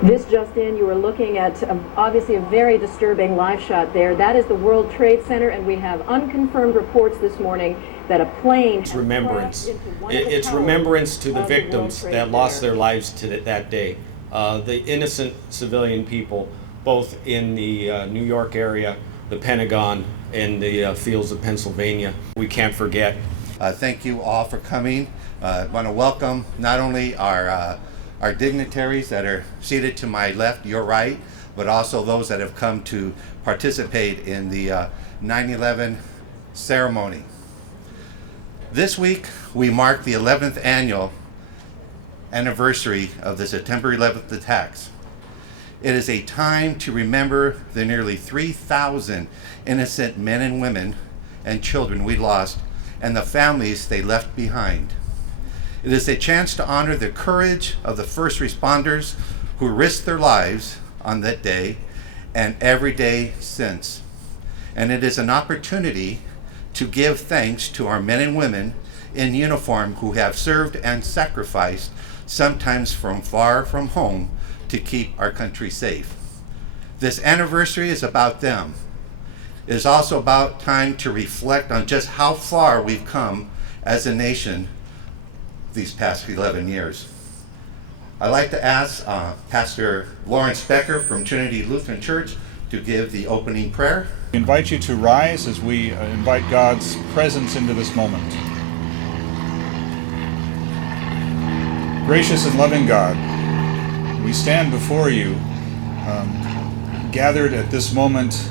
This just in, you are looking at obviously a very disturbing live shot there. That is the World Trade Center, and we have unconfirmed reports this morning that a plane It's remembrance. It's remembrance to the victims that lost their lives that day. The innocent civilian people, both in the New York area, the Pentagon, and the fields of Pennsylvania. We can't forget. Thank you all for coming. I want to welcome not only our dignitaries that are seated to my left, your right, but also those that have come to participate in the 9/11 ceremony. This week, we mark the 11th annual anniversary of the September 11th attacks. It is a time to remember the nearly 3,000 innocent men and women and children we lost and the families they left behind. It is a chance to honor the courage of the first responders who risked their lives on that day and every day since. And it is an opportunity to give thanks to our men and women in uniform who have served and sacrificed, sometimes from far from home, to keep our country safe. This anniversary is about them. It is also about time to reflect on just how far we've come as a nation these past 11 years. I'd like to ask Pastor Lawrence Becker from Trinity Lutheran Church to give the opening prayer. I invite you to rise as we invite God's presence into this moment. Gracious and loving God, we stand before you, gathered at this moment,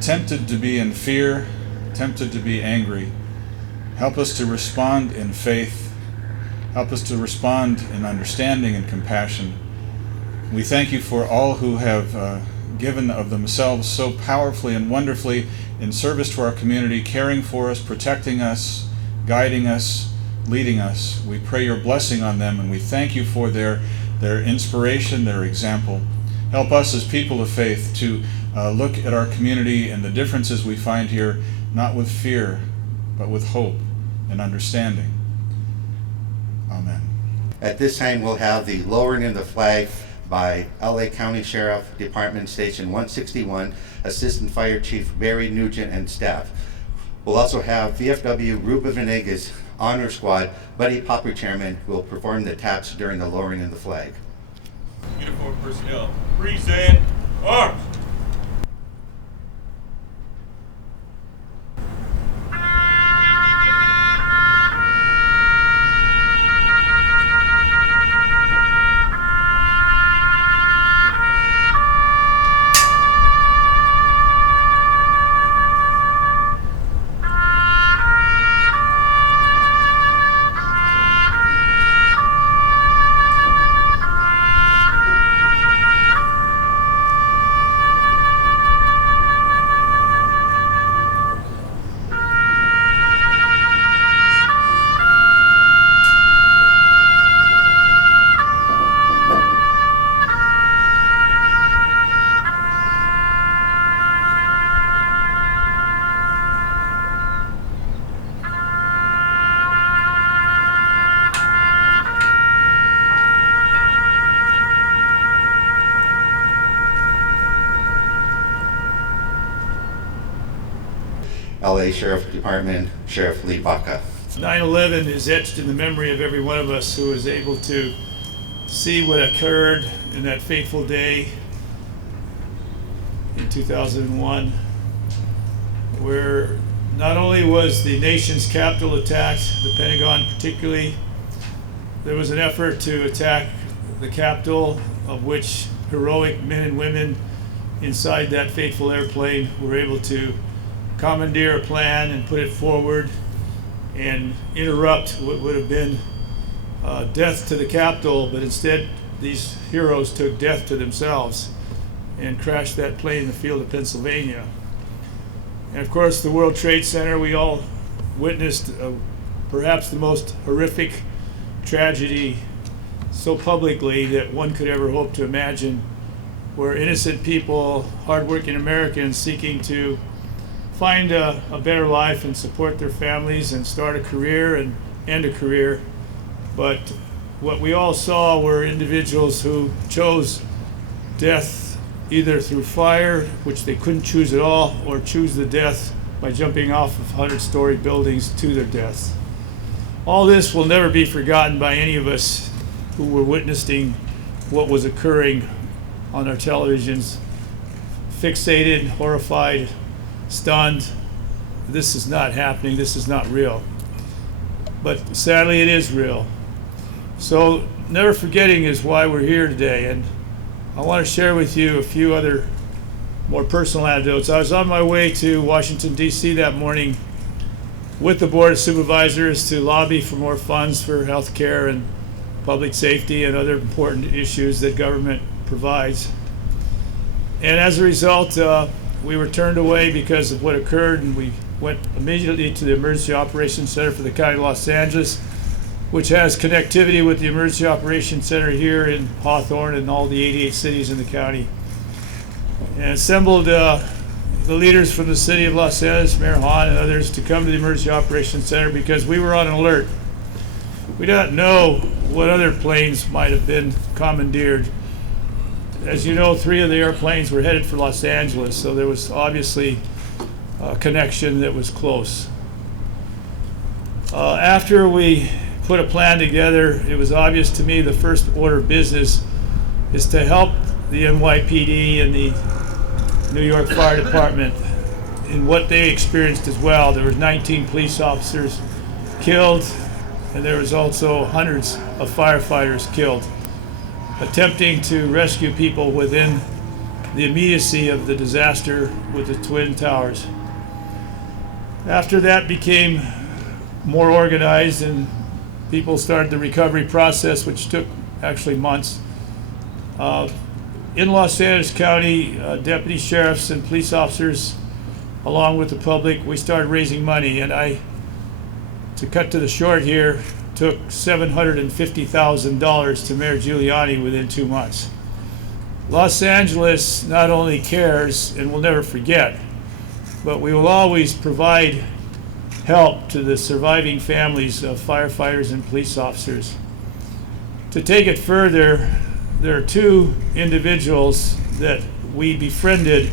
tempted to be in fear, tempted to be angry. Help us to respond in faith. Help us to respond in understanding and compassion. We thank you for all who have given of themselves so powerfully and wonderfully in service to our community, caring for us, protecting us, guiding us, leading us. We pray your blessing on them, and we thank you for their inspiration, their example. Help us as people of faith to look at our community and the differences we find here, not with fear, but with hope and understanding. Amen. At this time, we'll have the lowering of the flag by LA County Sheriff Department Station 161, Assistant Fire Chief Barry Nugent and staff. We'll also have VFW Ruben Venegas Honor Squad, Buddy Popper Chairman, who will perform the taps during the lowering of the flag. Uniform personnel, present arms. LA Sheriff Department, Sheriff Lee Baca. 9/11 is etched in the memory of every one of us who was able to see what occurred in that fateful day in 2001, where not only was the nation's capital attacked, the Pentagon particularly, there was an effort to attack the Capitol, of which heroic men and women inside that fateful airplane were able to commandeer a plan and put it forward and interrupt what would have been death to the Capitol, but instead these heroes took death to themselves and crashed that plane in the field of Pennsylvania. And of course, the World Trade Center, we all witnessed perhaps the most horrific tragedy so publicly that one could ever hope to imagine, where innocent people, hardworking Americans seeking to find a better life and support their families and start a career and end a career, but what we all saw were individuals who chose death either through fire, which they couldn't choose at all, or choose the death by jumping off of 100-story buildings to their deaths. All this will never be forgotten by any of us who were witnessing what was occurring on our televisions, fixated, horrified, stunned. This is not happening, this is not real. But sadly it is real. So never forgetting is why we're here today, and I want to share with you a few other more personal anecdotes. I was on my way to Washington, D.C. that morning with the Board of Supervisors to lobby for more funds for health care and public safety and other important issues that government provides. And as a result, we were turned away because of what occurred, and we went immediately to the Emergency Operations Center for the County of Los Angeles, which has connectivity with the Emergency Operations Center here in Hawthorne and all the 88 cities in the county. And assembled the leaders from the city of Los Angeles, Mayor Hahn and others, to come to the Emergency Operations Center because we were on alert. We don't know what other planes might have been commandeered. As you know, 3 of the airplanes were headed for Los Angeles, so there was obviously a connection that was close. After we put a plan together, it was obvious to me the first order of business is to help the NYPD and the New York Fire Department in what they experienced as well. There were 19 police officers killed, and there was also hundreds of firefighters killed, attempting to rescue people within the immediacy of the disaster with the Twin Towers. After that became more organized and people started the recovery process, which took actually months. In Los Angeles County, deputy sheriffs and police officers, along with the public, we started raising money, and to cut to the short here, took $750,000 to Mayor Giuliani within 2 months. Los Angeles not only cares and will never forget, but we will always provide help to the surviving families of firefighters and police officers. To take it further, there are 2 individuals that we befriended,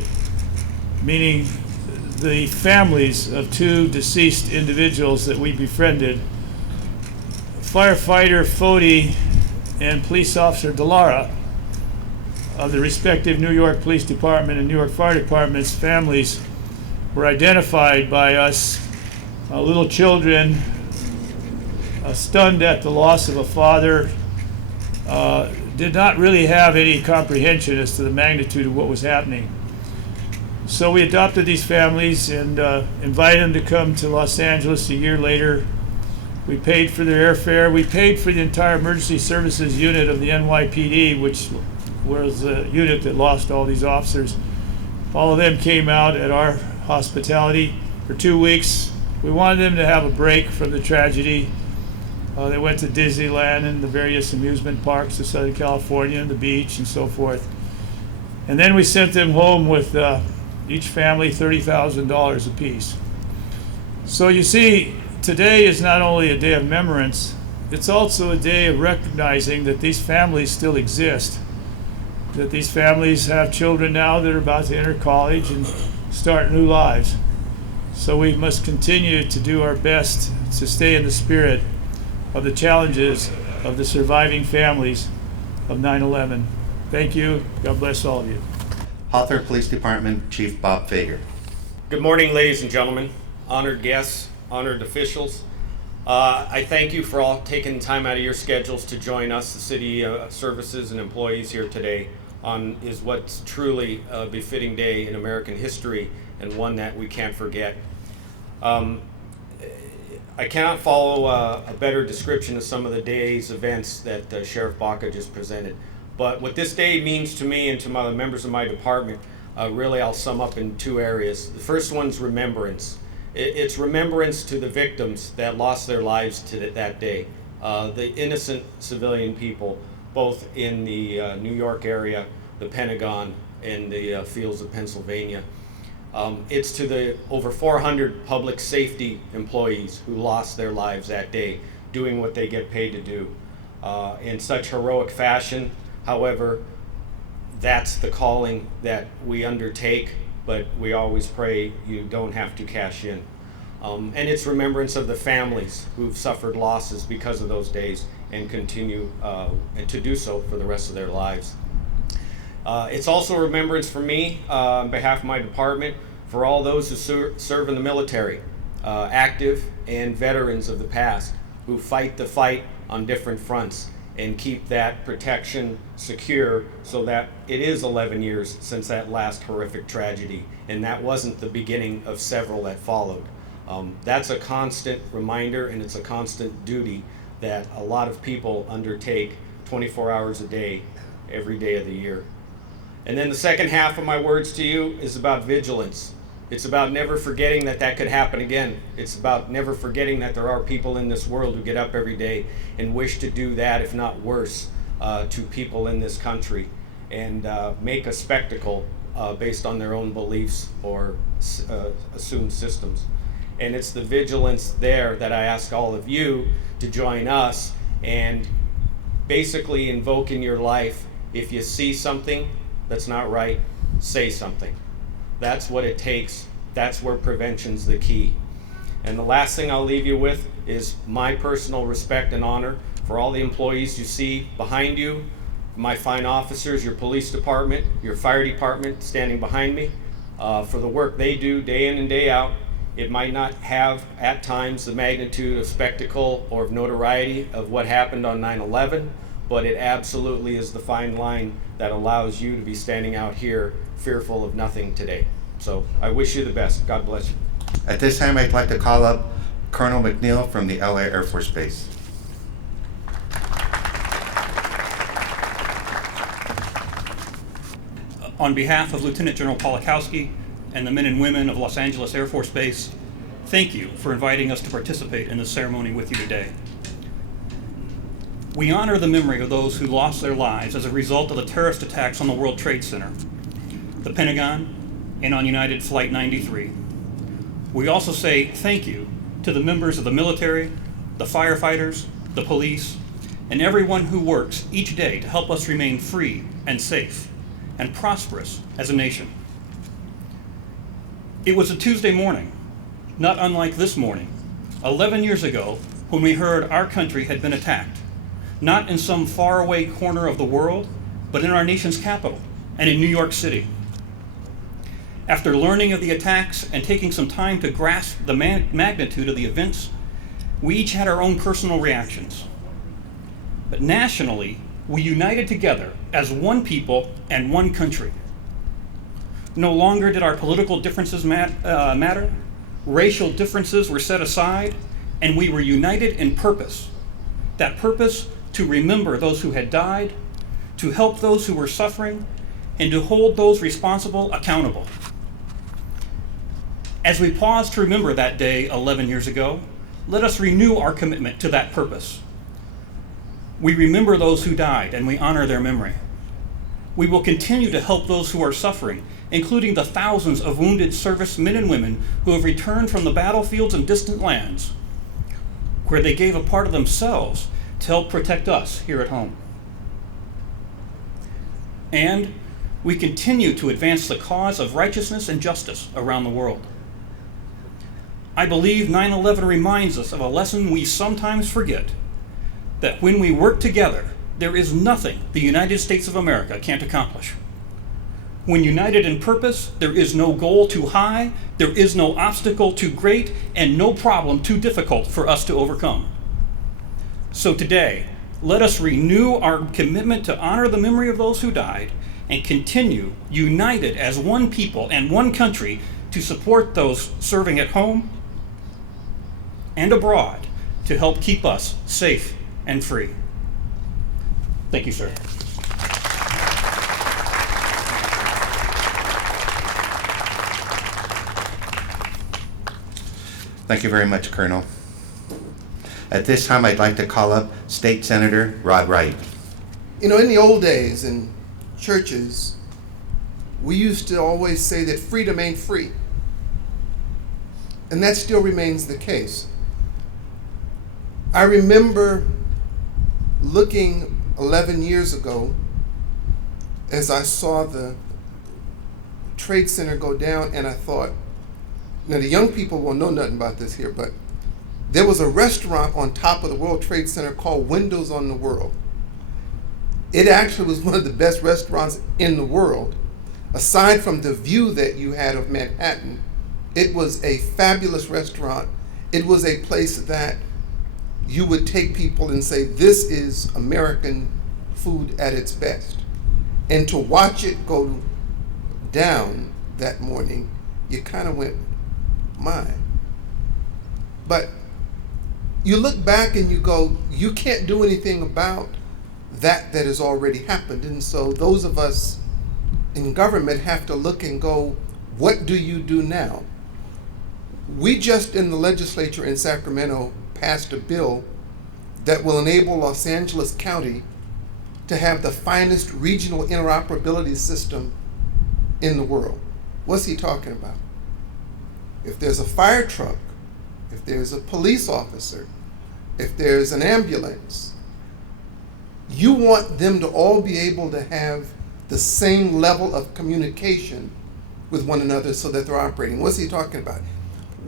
meaning the families of 2 deceased individuals that we befriended. Firefighter Foti and police officer Delara of the respective New York Police Department and New York Fire Department's families were identified by us, little children, stunned at the loss of a father, did not really have any comprehension as to the magnitude of what was happening. So we adopted these families and invited them to come to Los Angeles a year later. We paid for their airfare. We paid for the entire emergency services unit of the NYPD, which was the unit that lost all these officers. All of them came out at our hospitality for 2 weeks. We wanted them to have a break from the tragedy. They went to Disneyland and the various amusement parks of Southern California and the beach and so forth. And then we sent them home with each family $30,000 apiece. So you see, today is not only a day of remembrance, it's also a day of recognizing that these families still exist, that these families have children now that are about to enter college and start new lives. So we must continue to do our best to stay in the spirit of the challenges of the surviving families of 9/11. Thank you. God bless all of you. Hawthorne Police Department Chief Bob Fager. Good morning, ladies and gentlemen, honored guests, honored officials. I thank you for all taking time out of your schedules to join us, the city services and employees here today, on is what's truly a befitting day in American history and one that we can't forget. I cannot follow a better description of some of the day's events that Sheriff Baca just presented. But what this day means to me and to the members of my department, really I'll sum up in 2 areas. The first one's remembrance. It's remembrance to the victims that lost their lives that day, the innocent civilian people, both in the New York area, the Pentagon, and the fields of Pennsylvania. It's to the over 400 public safety employees who lost their lives that day doing what they get paid to do. in such heroic fashion. However, that's the calling that we undertake, but we always pray you don't have to cash in. And it's remembrance of the families who've suffered losses because of those days and continue and to do so for the rest of their lives. It's also a remembrance for me, on behalf of my department, for all those who serve in the military, active and veterans of the past, who fight the fight on different fronts and keep that protection secure so that it is 11 years since that last horrific tragedy, and that wasn't the beginning of several that followed. That's a constant reminder, and it's a constant duty that a lot of people undertake 24 hours a day, every day of the year. And then the second half of my words to you is about vigilance. It's about never forgetting that that could happen again. It's about never forgetting that there are people in this world who get up every day and wish to do that, if not worse, to people in this country and make a spectacle based on their own beliefs or assumed systems. And it's the vigilance there that I ask all of you to join us and basically invoke in your life. If you see something that's not right, say something. That's what it takes. That's where prevention's the key. And the last thing I'll leave you with is my personal respect and honor for all the employees you see behind you, my fine officers, your police department, your fire department standing behind me, for the work they do day in and day out. It might not have at times the magnitude of spectacle or of notoriety of what happened on 9/11, but it absolutely is the fine line that allows you to be standing out here fearful of nothing today. So I wish you the best. God bless you. At this time, I'd like to call up Colonel McNeil from the LA Air Force Base. On behalf of Lieutenant General Polakowski and the men and women of Los Angeles Air Force Base, thank you for inviting us to participate in this ceremony with you today. We honor the memory of those who lost their lives as a result of the terrorist attacks on the World Trade Center, the Pentagon, and on United Flight 93. We also say thank you to the members of the military, the firefighters, the police, and everyone who works each day to help us remain free and safe and prosperous as a nation. It was a Tuesday morning, not unlike this morning, 11 years ago, when we heard our country had been attacked, not in some faraway corner of the world, but in our nation's capital and in New York City. After learning of the attacks and taking some time to grasp the magnitude of the events, we each had our own personal reactions. But nationally, we united together as one people and one country. No longer did our political differences matter, racial differences were set aside, and we were united in purpose. That purpose to remember those who had died, to help those who were suffering, and to hold those responsible accountable. As we pause to remember that day 11 years ago, let us renew our commitment to that purpose. We remember those who died and we honor their memory. We will continue to help those who are suffering, including the thousands of wounded servicemen and women who have returned from the battlefields and distant lands, where they gave a part of themselves to help protect us here at home. And we continue to advance the cause of righteousness and justice around the world. I believe 9/11 reminds us of a lesson we sometimes forget, that when we work together, there is nothing the United States of America can't accomplish. When united in purpose, there is no goal too high, there is no obstacle too great, and no problem too difficult for us to overcome. So today, let us renew our commitment to honor the memory of those who died and continue united as one people and one country to support those serving at home and abroad to help keep us safe and free. Thank you, sir. Thank you very much, Colonel. At this time, I'd like to call up State Senator Rod Wright. You know, in the old days in churches, we used to always say that freedom ain't free. And that still remains the case. I remember looking 11 years ago, as I saw the Trade Center go down, and I thought, now the young people won't know nothing about this here, but there was a restaurant on top of the World Trade Center called Windows on the World. It actually was one of the best restaurants in the world. Aside from the view that you had of Manhattan, it was a fabulous restaurant. It was a place that you would take people and say, this is American food at its best. And to watch it go down that morning, you kind of went, my. But you look back and you go, you can't do anything about that has already happened. And so those of us in government have to look and go, what do you do now? We just in the legislature in Sacramento passed a bill that will enable Los Angeles County to have the finest regional interoperability system in the world. What's he talking about? If there's a fire truck, if there's a police officer, if there's an ambulance, you want them to all be able to have the same level of communication with one another so that they're operating. What's he talking about?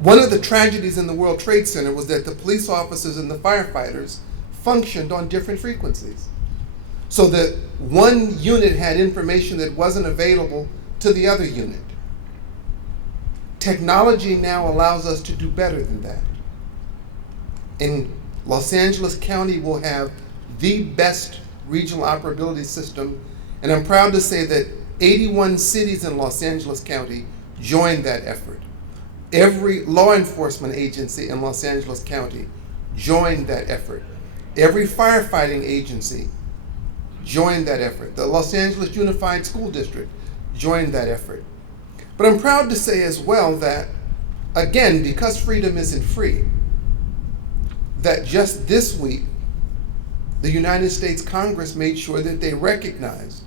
One of the tragedies in the World Trade Center was that the police officers and the firefighters functioned on different frequencies. So that one unit had information that wasn't available to the other unit. Technology now allows us to do better than that. In Los Angeles County, we'll have the best regional operability system, and I'm proud to say that 81 cities in Los Angeles County joined that effort. Every law enforcement agency in Los Angeles County joined that effort. Every firefighting agency joined that effort. The Los Angeles Unified School District joined that effort. But I'm proud to say as well that, again, because freedom isn't free, that just this week, the United States Congress made sure that they recognized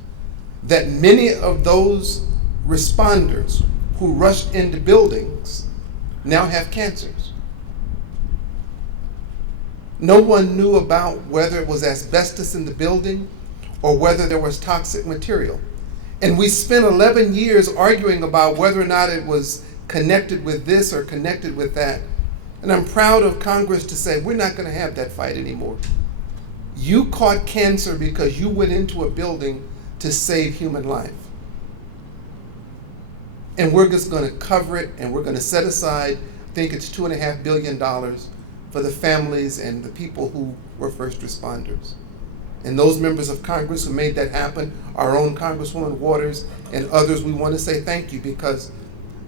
that many of those responders who rushed into buildings now have cancers. No one knew about whether it was asbestos in the building or whether there was toxic material. And we spent 11 years arguing about whether or not it was connected with this or connected with that. And I'm proud of Congress to say, we're not going to have that fight anymore. You caught cancer because you went into a building to save human life. And we're just going to cover it, and we're going to set aside, I think it's $2.5 billion for the families and the people who were first responders. And those members of Congress who made that happen, our own Congresswoman Waters and others, we want to say thank you, because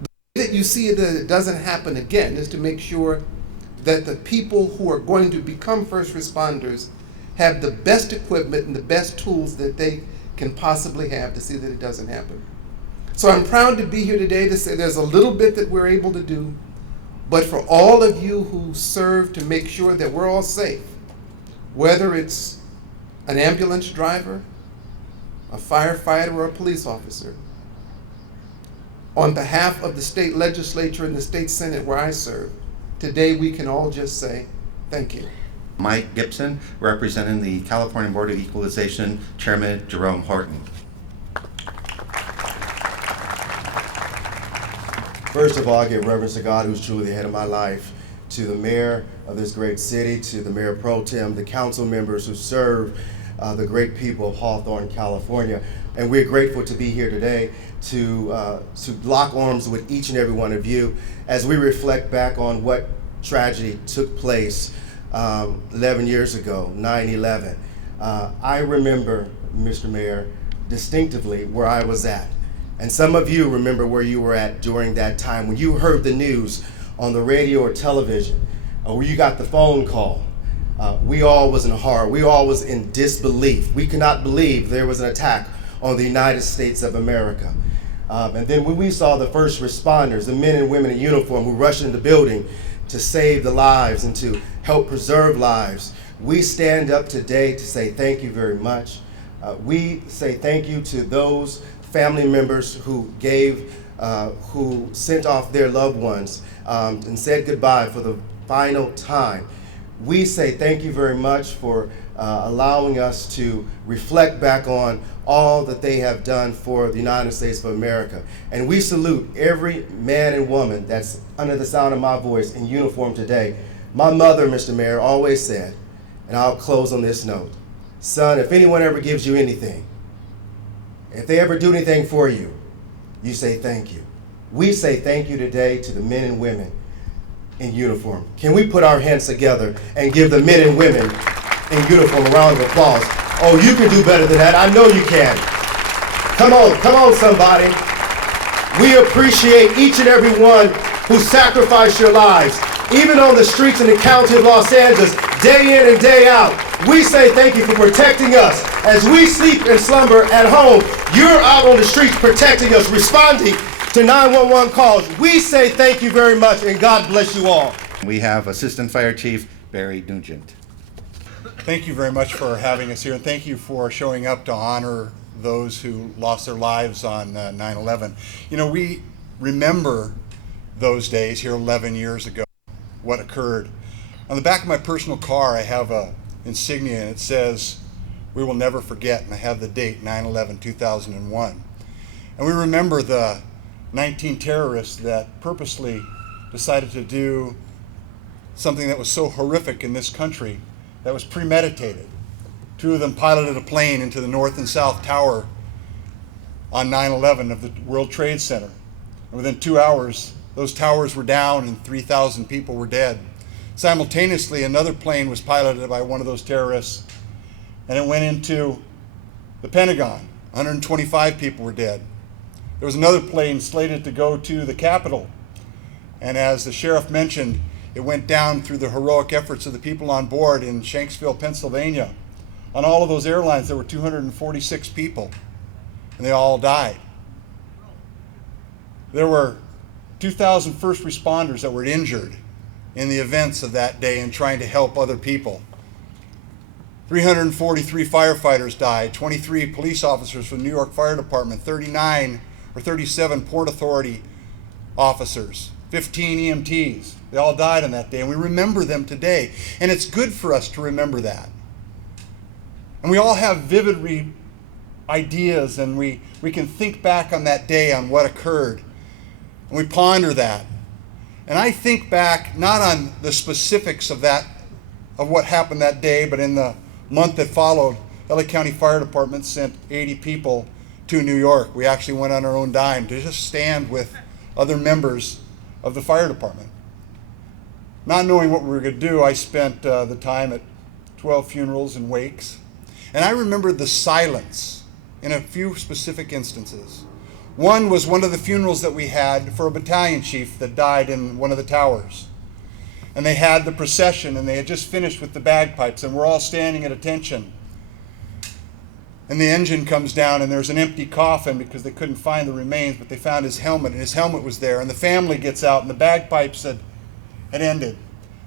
the way that you see that it doesn't happen again is to make sure that the people who are going to become first responders have the best equipment and the best tools that they can possibly have to see that it doesn't happen. So I'm proud to be here today to say there's a little bit that we're able to do, but for all of you who serve to make sure that we're all safe, whether it's an ambulance driver, a firefighter, or a police officer, on behalf of the state legislature and the state senate where I serve, today we can all just say thank you. Mike Gibson, representing the California Board of Equalization, Chairman Jerome Horton. First of all, I give reverence to God, who's truly the head of my life, to the mayor of this great city, to the mayor pro tem, the council members who serve the great people of Hawthorne, California. And we're grateful to be here today to lock arms with each and every one of you as we reflect back on what tragedy took place 11 years ago, 9/11. I remember, Mr. Mayor, distinctively where I was at. And some of you remember where you were at during that time when you heard the news on the radio or television, or you got the phone call. We all was in horror. We all was in disbelief. We could not believe there was an attack on the United States of America. And then when we saw the first responders, the men and women in uniform who rushed into the building to save the lives and to help preserve lives, we stand up today to say thank you very much. We say thank you to those family members who who sent off their loved ones and said goodbye for the final time. We say thank you very much for allowing us to reflect back on all that they have done for the United States of America. And we salute every man and woman that's under the sound of my voice in uniform today. My mother, Mr. Mayor, always said, and I'll close on this note, son, if anyone ever gives you anything, if they ever do anything for you, you say thank you. We say thank you today to the men and women in uniform. Can we put our hands together and give the men and women in uniform a round of applause? Oh, you can do better than that. I know you can. Come on, somebody. We appreciate each and every one who sacrificed your lives, even on the streets in the county of Los Angeles, day in and day out. We say thank you for protecting us. As we sleep and slumber at home, you're out on the streets protecting us, responding to 911 calls. We say thank you very much, and God bless you all. We have Assistant Fire Chief Barry Nugent. Thank you very much for having us here, and thank you for showing up to honor those who lost their lives on 9/11. You know, we remember those days here 11 years ago, what occurred. On the back of my personal car, I have a insignia, and it says, "We will never forget," and I have the date, 9/11/2001. And we remember the 19 terrorists that purposely decided to do something that was so horrific in this country, that was premeditated. 2 of them piloted a plane into the North and South Tower on 9/11 of the World Trade Center. And within 2 hours, those towers were down and 3,000 people were dead. Simultaneously, another plane was piloted by one of those terrorists, and it went into the Pentagon. 125 people were dead. There was another plane slated to go to the Capitol, and as the sheriff mentioned, it went down through the heroic efforts of the people on board in Shanksville, Pennsylvania. On all of those airlines, there were 246 people, and they all died. There were 2,000 first responders that were injured in the events of that day in trying to help other people. 343 firefighters died, 23 police officers from the New York Fire Department, 37 Port Authority officers, 15 EMTs. They all died on that day, and we remember them today. And it's good for us to remember that. And we all have vivid ideas, and we can think back on that day, on what occurred, and we ponder that. And I think back not on the specifics of what happened that day, but in the month that followed, LA County Fire Department sent 80 people to New York. We actually went on our own dime to just stand with other members of the fire department. Not knowing what we were going to do, I spent the time at 12 funerals and wakes. And I remember the silence in a few specific instances. One was one of the funerals that we had for a battalion chief that died in one of the towers. And they had the procession, and they had just finished with the bagpipes, and we're all standing at attention. And the engine comes down, and there's an empty coffin because they couldn't find the remains, but they found his helmet, and his helmet was there. And the family gets out, and the bagpipes had ended.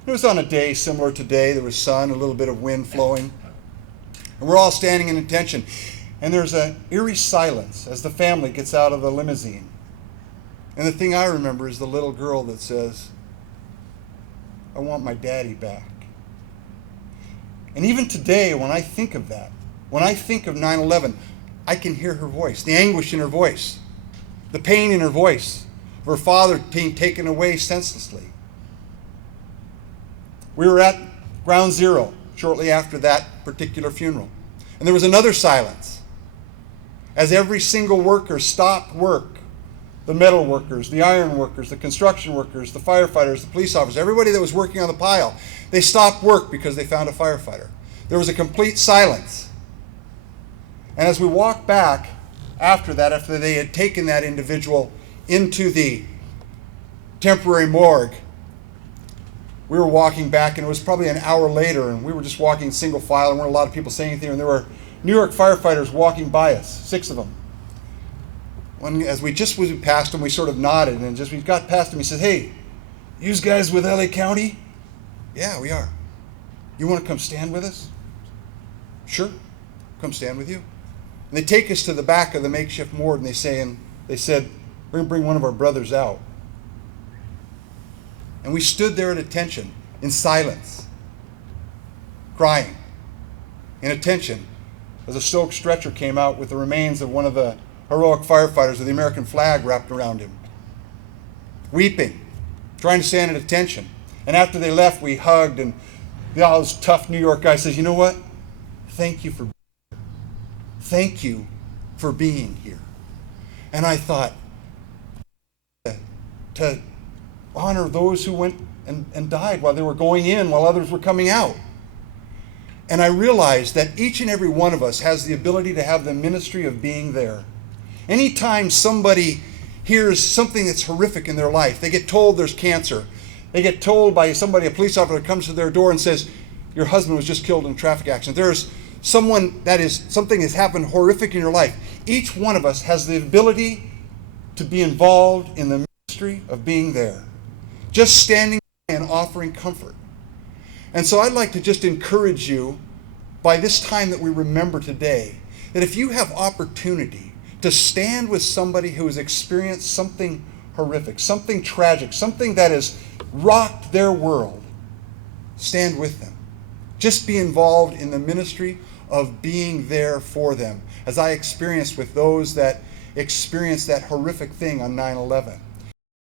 It was on a day similar to today. There was sun, a little bit of wind flowing. And we're all standing in attention. And there's an eerie silence as the family gets out of the limousine. And the thing I remember is the little girl that says, "I want my daddy back." And even today, when I think of that, when I think of 9/11, I can hear her voice, the anguish in her voice, the pain in her voice, of her father being taken away senselessly. We were at Ground Zero shortly after that particular funeral. And there was another silence as every single worker stopped work. The metal workers, the iron workers, the construction workers, the firefighters, the police officers, everybody that was working on the pile, they stopped work because they found a firefighter. There was a complete silence. And as we walked back after that, after they had taken that individual into the temporary morgue, we were walking back, and it was probably an hour later, and we were just walking single file, and there weren't a lot of people saying anything, and there were New York firefighters walking by us, 6 of them. As we passed him, we sort of nodded, and just we got past him, he said, "Hey, you guys with LA County?" "Yeah, we are." "You want to come stand with us?" "Sure, come stand with you." And they take us to the back of the makeshift morgue, and they said, "We're going to bring one of our brothers out." And we stood there at attention, in silence, crying. in attention as a silk stretcher came out with the remains of one of the heroic firefighters with the American flag wrapped around him. Weeping, trying to stand at attention. And after they left, we hugged, and this tough New York guy says, "You know what? Thank you for being here." And I thought, to honor those who went and died while they were going in, while others were coming out. And I realized that each and every one of us has the ability to have the ministry of being there. Anytime somebody hears something that's horrific in their life, they get told there's cancer, they get told by somebody, a police officer comes to their door and says, "Your husband was just killed in a traffic accident." There's something has happened horrific in your life. Each one of us has the ability to be involved in the ministry of being there, just standing by and offering comfort. And so I'd like to just encourage you, by this time that we remember today, that if you have opportunity to stand with somebody who has experienced something horrific, something tragic, something that has rocked their world, stand with them. Just be involved in the ministry of being there for them, as I experienced with those that experienced that horrific thing on 9/11.